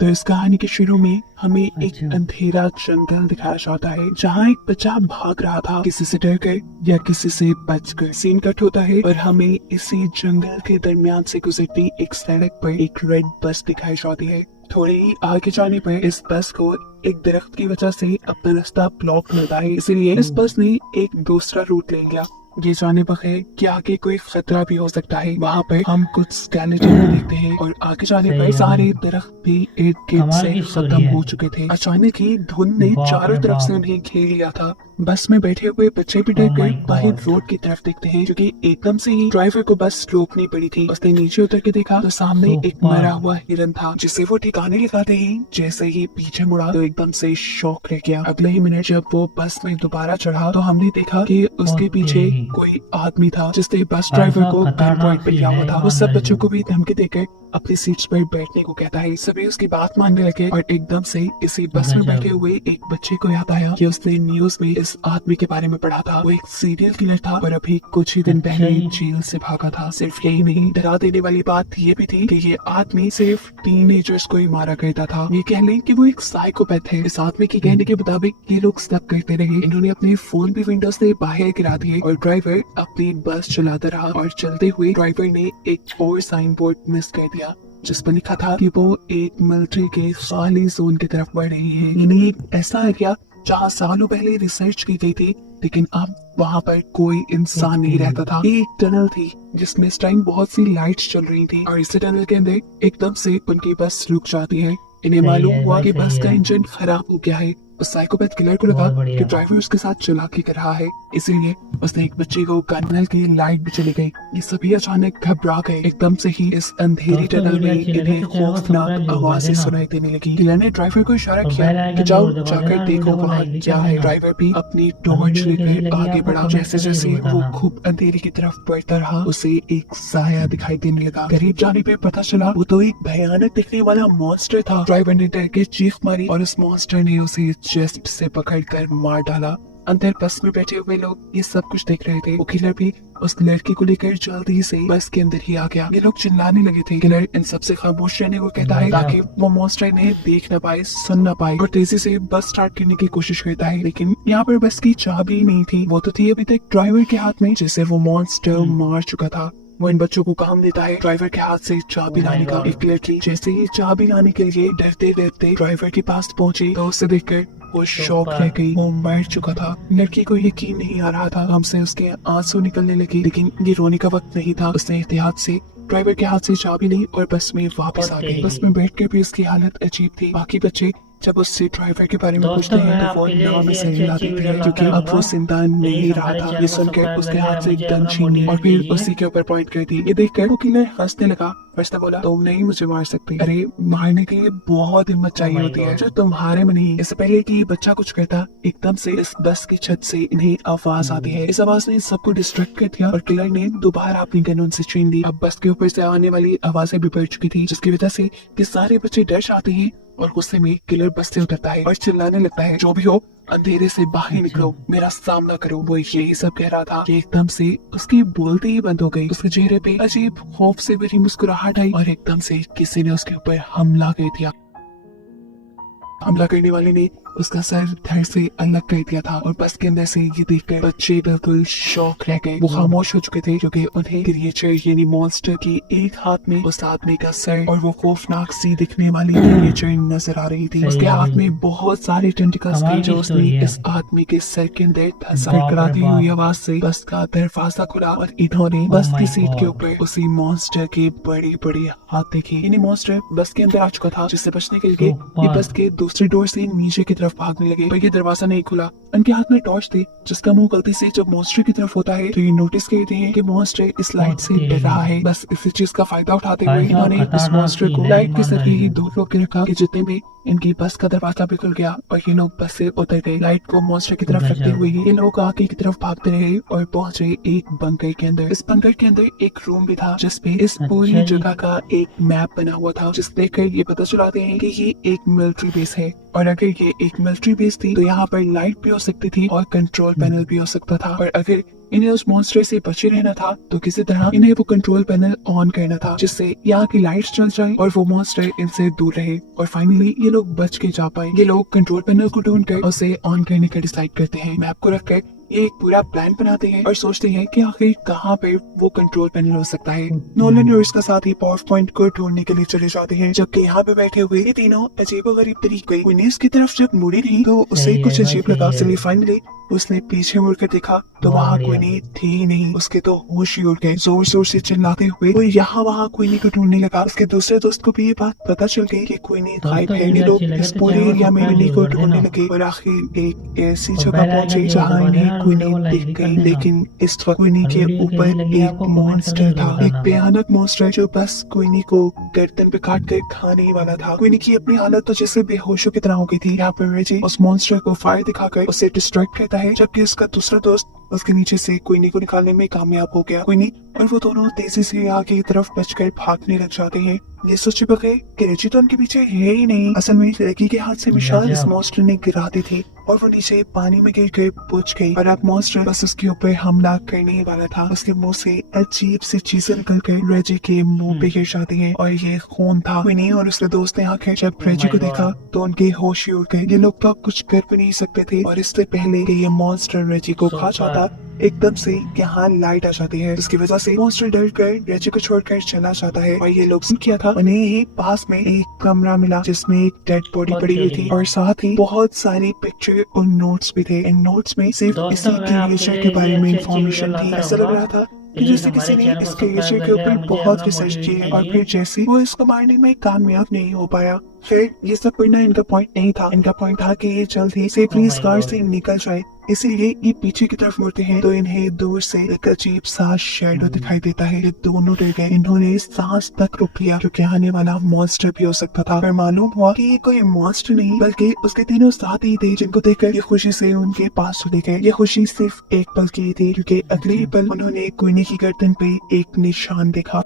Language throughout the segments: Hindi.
तो इस कहानी के शुरू में हमें एक अच्छा। अंधेरा जंगल दिखाया जाता है जहाँ एक बच्चा भाग रहा था, किसी से डर कर या किसी से बचकर। सीन कट होता है और हमें इसी जंगल के दरमियान से गुजरती एक सड़क पर एक रेड बस दिखाई जाती है। थोड़ी ही आगे जाने पर इस बस को एक दरख्त की वजह से अपना रास्ता ब्लॉक मिलता है, इसलिए इस बस ने एक दूसरा रूट ले लिया। ये जाने बगैर कि आगे कोई खतरा भी हो सकता है। वहाँ पर हम कुछ स्केलेटन भी देखते हैं और आगे जाने सही पर है सारे भाई। दरख्त भी इर्द गिर्द कमाल से की स्टोरी खत्म है। हो चुके थे। अचानक ही धुंध ने बाप चारों रे तरफ से बाप। उन्हें घेर लिया था। बस में बैठे हुए बच्चे भी ओह डर कर माय बाहर गॉड। रोड की तरफ देखते हैं, क्योंकि एकदम से ही ड्राइवर को बस रोकनी पड़ी थी। उसने नीचे उतर के देखा तो सामने एक मरा सुपर। हुआ हिरन था, जिसे वो ठिकाने लगाते ही जैसे ही पीछे मुड़ा तो एकदम से शॉक रह गया। अगले ही मिनट जब वो बस में दोबारा चढ़ा तो हमने देखा कि ओ उसके पीछे तेरी। कोई आदमी था जिसने बस भाई ड्राइवर साहब को गन खतरनाक पॉइंट पे सीन लिया है, हुआ था। वो सब ईमानदारी बच्चों से। को भी धमकी देकर अपनी सीट्स पर बैठने को कहता है। सभी उसकी बात मानने लगे और एकदम से इसी बस में बैठे गजब। हुए एक बच्चे को याद आया कि उसने न्यूज में इस आदमी के बारे में पढ़ा था। वो एक सीरियल किलर था और अभी कुछ ही दिन अच्छा पहले जी। जेल से भागा था। सिर्फ यही नहीं, डरा देने वाली बात ये भी थी कि ये आदमी सिर्फ टीनेजर्स को ही मारा करता था। ये कह लें कि वो एक साइकोपैथ है। इस आदमी के कहने के मुताबिक ये लोग सब करते रहे। इन्होंने अपने फोन भी विंडो से बाहर गिरा दिए और ड्राइवर अपनी बस चलाता रहा। और चलते हुए ड्राइवर ने एक और साइन बोर्ड मिस कर दिया जिस पर लिखा था कि वो एक मिलिट्री के खाली जोन की तरफ बढ़ रही है। यानी एक ऐसा एरिया जहाँ सालों पहले रिसर्च की गई थी, लेकिन अब वहाँ पर कोई इंसान नहीं रहता था। ये एक टनल थी जिसमें इस टाइम बहुत सी लाइट्स चल रही थी और इसी टनल के अंदर एकदम से उनकी बस रुक जाती है। इन्हें सही मालूम है हुआ भाई, कि बस सही का है। इंजन खराब हो गया है। उस साइकोपैथ किलर को लगा बहुत कि बढ़िया। ड्राइवर उसके साथ चालाकी कर रहा है, इसलिए उसने एक बच्चे को टनल की लाइट भी चली गई। ये सभी अचानक घबरा गए। एकदम से ही इस अंधेरी दोस्तों टनल में वीडियो अच्छी लगे इन्हें तो चैनल को खौफनाक सब्सक्राइब जरूर कर आवाजें देना। सुनाई देने लगी। किलर ने ड्राइवर को इशारा और किया बेल कि आइकन जाओ जरूर दबा जाकर देना और देखो वीडियो को वहाँ लाइक भी क्या कर है। देना। ड्राइवर भी अपनी और टॉर्च वीडियो कैसी लेकर लगी आगे आपको बढ़ा। कमेंट जैसे करके जैसे जरूर वो बताना। खूब अंधेरे की तरफ बढ़ता रहा, उसे एक साया दिखाई देने लगा। करीब जाने पे पता चला वो तो एक भयानक दिखने वाला मॉन्स्टर था। ड्राइवर ने डर के चीख मारी और उस मॉन्स्टर ने उसे चेस्ट से पकड़कर मार डाला। अंदर बस में बैठे हुए लोग ये सब कुछ देख रहे थे। वो किलर भी उस लड़की को लेकर जल्दी से बस के अंदर ही आ गया। ये लोग चिल्लाने लगे थे। किलर इन सबसे खामोश रहने को कहता है ताकि वो मॉन्स्टर इन्हें देख न पाए, सुन न पाए, और तेजी से बस स्टार्ट करने की कोशिश करता है। लेकिन यहाँ पर बस की चाबी नहीं थी। वो तो थी अभी तक ड्राइवर के हाथ में, जिसे वो मॉन्स्टर मार चुका था। वो इन बच्चों को काम देता है ड्राइवर के हाथ से चाबी Oh my लाने का। God. एक लड़की जैसे ही चाबी लाने के लिए डरते डरते ड्राइवर के पास पहुंची तो उसे देखकर वो शॉक रह गई। वो मर चुका था। लड़की को यकीन नहीं आ रहा था। हमसे उसके आंसू निकलने लगे, लेकिन ये रोने का वक्त नहीं था। उसने एहतियात से ड्राइवर के हाथ से चाबी ली और बस में वापस आ गई। बस में बैठकर भी उसकी हालत अजीब थी। बाकी बच्चे जब उससे ड्राइवर के बारे में पूछते दोस्तों मैं हैं तो वो आपके लिए नाम ऐसी से अच्छी हिला अच्छी देती वीडियो है, लाता क्योंकि अब वो रहूंगा। जिंदा नहीं प्लीज रहा हमारे था। चैनल ये को सुनकर सब्सक्राइब उसके करके हाथ आप से मुझे गन अपना छीनी और मोटिवेट फिर कीजिए। उसी के ऊपर पॉइंट कर दी। ये देखकर वो किलर हंसने लगा। फरिश्ता बोला, तुम नहीं मुझे मार सकती। अरे मारने के लिए बहुत हिम्मत चाहिए my होती है God. जो तुम्हारे में नहीं। इससे पहले कि ये बच्चा कुछ कहता, एकदम से इस बस की छत से इन्हें आवाज आती है। इस आवाज ने सबको डिस्ट्रैक्ट कर दिया और किलर ने दोबारा अपनी गन उनसे छीन ली। अब बस के ऊपर से आने वाली आवाजें भी बढ़ चुकी थी, जिसकी वजह से कि सारे बच्चे डर जाते हैं और गुस्से में किलर बस से उतरता है और चिल्लाने लगता है, जो भी हो अंधेरे से बाहर निकलो, मेरा सामना करो। वो यही सब कह रहा था कि एकदम से उसकी बोलते ही बंद हो गई। उसके चेहरे पे अजीब खौफ से भरी मुस्कुराहट आई और एकदम से किसी ने उसके ऊपर हमला कर दिया। हमला करने वाले ने उसका सर धड़ से अलग कर दिया था और बस के अंदर से ये देखकर बच्चे बिल्कुल शॉक रह गए। वो खामोश हो चुके थे क्योंकि उन्हें क्रिएचर यानी मॉन्स्टर की एक हाथ में उस आदमी का सर और वो खौफनाक सी दिखने वाली क्रिएचर नजर आ रही थी। सही उसके है हाथ भाई। में बहुत सारे टेंटिकल्स थे कमाल जो की उसने स्टोरी है। इस आदमी के सर के अंदर धंसा। बाप रे कराती बाप। हुई आवाज से बस का दरवाजा खुला और इन्होंने Oh बस my की सीट के God. ऊपर उसी मॉन्स्टर के बड़े बड़े हाथ देखे। यानी मॉन्स्टर बस के अंदर आ चुका था, जिससे बचने के लिए ये सुपर। बस के दूसरी डोर से नीचे की तरफ भागने लगे, पर ये दरवाजा नहीं खुला। उनके हाथ में टॉर्च थी, जिसका मुंह गलती से जब मॉन्स्टर की तरफ होता है तो ये नोटिस करते हैं कि मॉन्स्टर इस लाइट से डर रहा है। बस इसी चीज का फायदा उठाते हुए भाई साहब इन्होंने उस खतरनाक मॉन्स्टर को सीन है, लाइट के ईमानदारी जरिए ही से। दूर रोक के रखा कि जितने भी इनकी बस का दरवाजा भी खुल गया और ये लोग बस से उतर गए। लाइट को मॉन्स्टर की तरफ रखते गजब। हुए ही ये लोग आगे की तरफ भागते रहे और पहुंचे एक बंकर के अंदर। इस बंकर के अंदर एक रूम भी था जिसपे इस पूरी अच्छा जी। जगह का एक मैप बना हुआ था, जिस देखकर ये पता चलाते हैं कि ये एक मिलिट्री बेस है। और अगर ये एक मिलिट्री बेस थी तो यहाँ पर लाइट भी हो सकती थी और कंट्रोल पैनल भी हो सकता था। पर अगर इन्हें उस मॉन्स्टर से बचे रहना था तो किसी तरह इन्हें वो कंट्रोल पैनल ऑन करना था, जिससे यहाँ की लाइट्स चल जाए और वो मॉन्स्टर इनसे दूर रहे और फाइनली ये लोग बच के जा पाए। ये लोग कंट्रोल पैनल को ढूंढ कर उसे ऑन करने का डिसाइड करते हैं। मैप को रखकर ये एक पूरा प्लान बनाते हैं और सोचते हैं कि आखिर कहाँ पे वो कंट्रोल पैनल हो सकता है। नोलन और उसका साथी पावर पॉइंट को ढूंढने के लिए चले जाते हैं, जबकि यहाँ पे बैठे हुए ये तीनों अजीबोगरीब तरीके विनीस की तरफ जब मुड़ी नहीं तो उसे कुछ अजीब लगा। इसलिए फाइनली उसने पीछे मुड़कर देखा तो वहाँ कोई नहीं थी ही नहीं। उसके तो होश ही उड़ गए। जोर जोर से चिल्लाते हुए वो यहाँ वहाँ क्वीनी को ढूंढने लगा। उसके दूसरे दोस्त को भी ये बात पता चल गई कि क्वीनी गायब है। ये लोग इस पूरे एरिया में विनी को ढूंढने लगे और आखिर एक ऐसी जगह पहुंचे जहाँ इन्हें क्वीनी दिख गई। लेकिन इस वक्त क्वीनी के ऊपर एक मॉन्स्टर था, एक भयानक मॉन्स्टर जो बस क्वीनी को गर्दन पे काट कर खाने ही वाला था। क्वीनी की अपनी हालत तो जैसे बेहोशों की तरह हो गई थी। यहाँ पर रेजी उस मॉन्स्टर को फायर दिखाकर उसे डिस्ट्रैक्ट करता है, जबकि उसका दूसरा दोस्त उसके नीचे से क्वीनी को निकालने में कामयाब हो गया। क्वीनी और वो दोनों तेजी से आगे की तरफ बचकर भागने लग जाते हैं। ये सोचे बगैर कि रेजी तो उनके पीछे है ही नहीं। असल में लड़की के हाथ से मिसाल इस मॉन्स्टर ने गिरा दी थी और वो नीचे पानी में गिर कर बुझ गई और अब मॉन्स्टर बस उसके ऊपर हमला करने ही वाला था। उसके मुंह से अजीब सी चीजें निकल कर रेजी के मुंह पे गिर जाती हैं और ये खून था। क्वीनी और उसके दोस्त ने आखिर जब रेजी को देखा तो उनके होश ही उड़ गए। ये लोग तो कुछ कर भी नहीं सकते थे और इससे पहले कि ये मॉन्स्टर रेजी को खा जाता एकदम से यहाँ लाइट आ जाती है, जिसकी वजह से मॉन्स्टर डर कर रेजी को छोड़कर चला जाता है। और ये लोग किया था उन्हें ही पास में एक कमरा मिला जिसमें एक डेड बॉडी पड़ी हुई थी और साथ ही बहुत सारी पिक्चर और नोट्स भी थे। इन नोट्स में सिर्फ इसी क्रिएचर के बारे में इंफॉर्मेशन थी। ऐसा लग रहा था कि जैसे किसी ने इस क्रिएचर के ऊपर बहुत रिसर्च की है और फिर जैसे वो इसको मारने में कामयाब नहीं हो पाया। फिर ये सब पढ़ना इनका पॉइंट नहीं था। इनका पॉइंट था कि ये जल्द ही सेफली इस कार से निकल जाए। इसीलिए ये पीछे की तरफ मुड़ते हैं तो इन्हें दूर से एक अजीब सा शेडो दिखाई देता है। ये दोनों डर गए। इन्होंने सांस तक रोक लिया क्योंकि आने वाला मॉन्स्टर भी हो सकता था। पर मालूम हुआ कि ये कोई मॉन्स्टर नहीं बल्कि उसके तीनों साथी थे, जिनको देखकर ये खुशी से उनके पास चले गए। ये खुशी सिर्फ एक पल की थी क्योंकि अगले ही पल उन्होंने क्वीनी की गर्दन पे एक निशान देखा।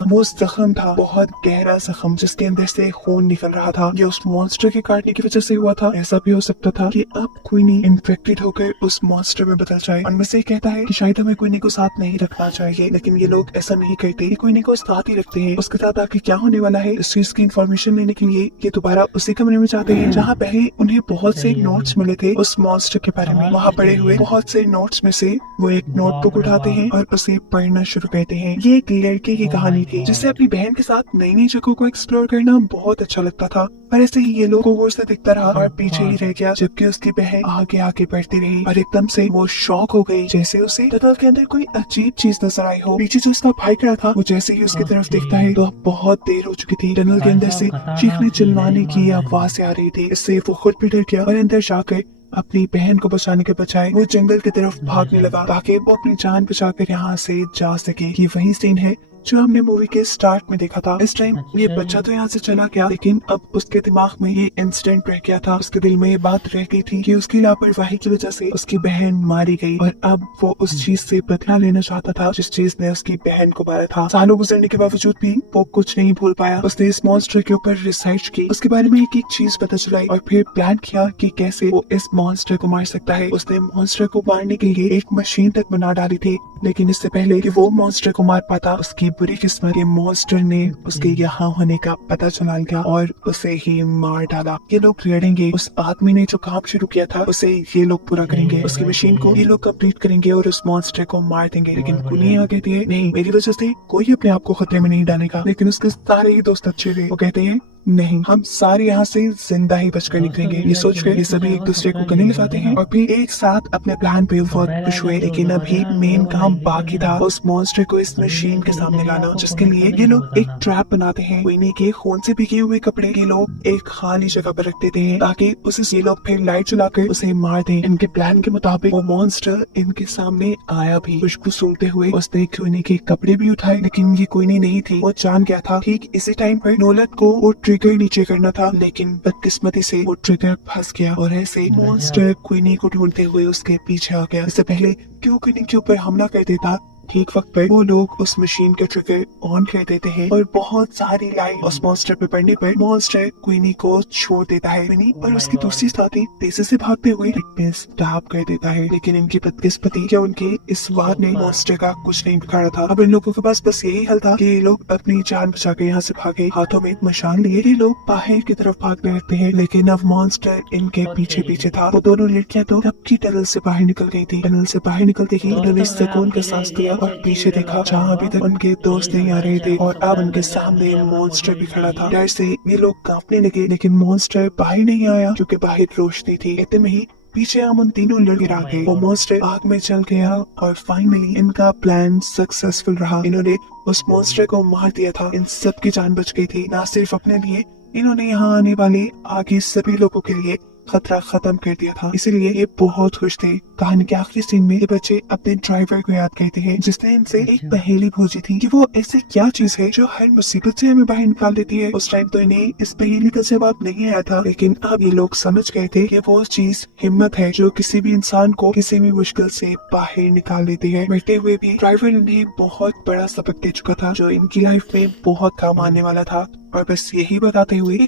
वो जख्म था, बहुत गहरा जख्म जिसके अंदर से खून निकल रहा था। ये उस मॉन्स्टर के काटने की वजह से हुआ था। ऐसा भी हो सकता था कि अब क्वीनी इन्फेक्टेड होकर उस मॉन्स्टर में बदल जाए। उनमें से कहता है कि शायद हमें क्वीनी को साथ नहीं रखना चाहिए, लेकिन ये लोग ऐसा नहीं करते। क्वीनी को साथ ही रखते हैं। उसके साथ आगे क्या होने वाला है इस चीज की इन्फॉर्मेशन लेने के लिए ये दोबारा उसी कमरे में जाते हैं जहाँ पहले उन्हें बहुत से नोट्स मिले थे उस मॉन्स्टर के बारे में। वहाँ पड़े हुए बहुत से नोट्स में से वो एक नोटबुक उठाते हैं और उसे पढ़ना शुरू करते हैं। ये एक लड़के की कहानी थी जिसे अपनी बहन के साथ नई नई जगहों को एक्सप्लोर करना बहुत अच्छा लगता था। पर ऐसे ही ये लोग गौर से दिखता रहा और पीछे ही रह गया, जबकि उसकी बहन आगे आगे बढ़ती रही और एकदम से वो शॉक हो गई जैसे उसे टनल के अंदर कोई अजीब चीज नजर आई हो। पीछे जो उसका भाई खड़ा था वो जैसे ही उसकी तरफ देखता है तो बहुत देर हो चुकी थी। टनल के अंदर से चीखने चिल्लाने की आवाज़ें आ रही थी। इससे वो खुद भी डर गया और अंदर जाकर अपनी बहन को बचाने के बजाय वो जंगल की तरफ भागने लगा ताकि वो अपनी जान बचाकर यहाँ से जा सके। ये वही सीन है जो हमने मूवी के स्टार्ट में देखा था। इस टाइम ये बच्चा तो यहाँ से चला गया, लेकिन अब उसके दिमाग में ये इंसिडेंट रह गया था। उसके दिल में ये बात रह गई थी कि उसकी लापरवाही की वजह से उसकी बहन मारी गई और अब वो उस चीज से बदला लेना चाहता था जिस चीज ने उसकी बहन को मारा था। सालों गुजरने के बावजूद भी वो कुछ नहीं भूल पाया। उसने इस मॉन्स्टर के ऊपर रिसर्च की, उसके बारे में एक चीज पता चलाई और फिर प्लान किया कि कैसे वो इस मॉन्स्टर को मार सकता है। उसने मॉन्स्टर को मारने के लिए एक मशीन तक बना डाली थी, लेकिन इससे पहले कि वो मॉन्स्टर को मार पाता उसकी बुरी किस्मत के मॉन्स्टर ने उसके यहाँ होने का पता चला लिया और उसे ही मार डाला। ये लोग लड़ेंगे। उस आदमी ने जो काम शुरू किया था उसे ये लोग पूरा करेंगे। उसकी मशीन को ये लोग कंप्लीट करेंगे और उस मॉन्स्टर को मार देंगे। लेकिन कुनी आगे दिए नहीं, मेरी वजह से कोई अपने आप को खतरे में नहीं डालेगा। लेकिन उसके सारे ही दोस्त अच्छे थे। वो कहते हैं नहीं, हम सारे यहाँ से जिंदा ही बचकर निकलेंगे। ये सोचकर ये सभी एक दूसरे को गले लगाते हैं और फिर एक साथ अपने प्लान पे बहुत खुश हुए। लेकिन अभी मेन काम बाकी था, उस मॉन्स्टर को इस मशीन के सामने लाना, जिसके लिए ये लोग एक ट्रैप बनाते हैं। क्वीनी के खून से भीगे हुए कपड़े ये लोग एक खाली जगह पर रख देते हैं ताकि उसे ये लोग फिर लाइट जलाकर उसे मार दें। इनके प्लान के मुताबिक वो मॉन्स्टर इनके सामने आया भी। खुशबू सूंघते हुए उसने क्वीनी के कपड़े भी उठाए, लेकिन ये क्वीनी नहीं थी। वो जान गया था ठीक इसी टाइम पर नोलन को वो ट्रिगर नीचे करना था, लेकिन बदकिस्मती से वो ट्रिगर फंस गया और ऐसे मॉन्स्टर क्वीनी को ढूंढते हुए उसके पीछे आ गया। इससे पहले क्यों क्वीनी के ऊपर हमला कर देता, ठीक वक्त पे वो लोग उस मशीन के ट्रिगर ऑन कर देते हैं और बहुत सारी लाइट उस मॉन्स्टर पे पड़ने पर मॉन्स्टर क्वीनी को छोड़ देता है। क्वीनी और उसकी दूसरी साथी तेजी से भागते हुए स्टॉप कर देता है, लेकिन इनकी बदकिस्मती क्या उनके इस वार ने मॉन्स्टर का कुछ नहीं बिगाड़ा था। अब इन लोगों के पास बस यही हल था कि ये लोग अपनी जान बचा के यहाँ से भागे। हाथों में एक मशाल लिए ये लोग बाहर की तरफ भागने लगते हैं, लेकिन अब मॉन्स्टर इनके पीछे पीछे था। वो दोनों लड़कियां तो तब की टनल से बाहर निकल गई थी। टनल से बाहर निकलते ही उन्होंने सुकून का सांस लिया और पीछे देखा जहाँ अभी तक उनके दोस्त नहीं आ रहे थे और अब उनके सामने मॉन्स्टर भी खड़ा था। डर से ये लोग कांपने लगे, लेकिन मॉन्स्टर बाहर नहीं आया क्योंकि बाहर रोशनी थी। इतने में ही पीछे हम उन तीनों लड़के आ गए। वो मॉन्स्टर आग में चल गया और फाइनली इनका प्लान सक्सेसफुल रहा। इन्होंने उस मॉन्स्टर को मार दिया था। इन सब की जान बच गई थी, ना सिर्फ अपने लिए, इन्होंने यहाँ आने वाले आगे सभी लोगों के लिए खतरा खत्म कर दिया था। इसीलिए ये बहुत खुश थे। कहानी के आखिरी सीन में ये बच्चे अपने ड्राइवर को याद करते हैं जिसने इनसे एक पहेली पूछी थी कि वो ऐसी क्या चीज है जो हर मुसीबत से हमें बाहर निकाल देती है। उस टाइम तो इन्हें इस पहेली का जवाब नहीं आया था, लेकिन अब ये लोग समझ गए थे कि वो चीज हिम्मत है जो किसी भी इंसान को किसी भी मुश्किल से बाहर निकाल देती है। मरते हुए भी ड्राइवर इन्हें बहुत बड़ा सबक दे चुका था जो इनकी लाइफ में बहुत काम आने वाला था। और बस यही बताते हुए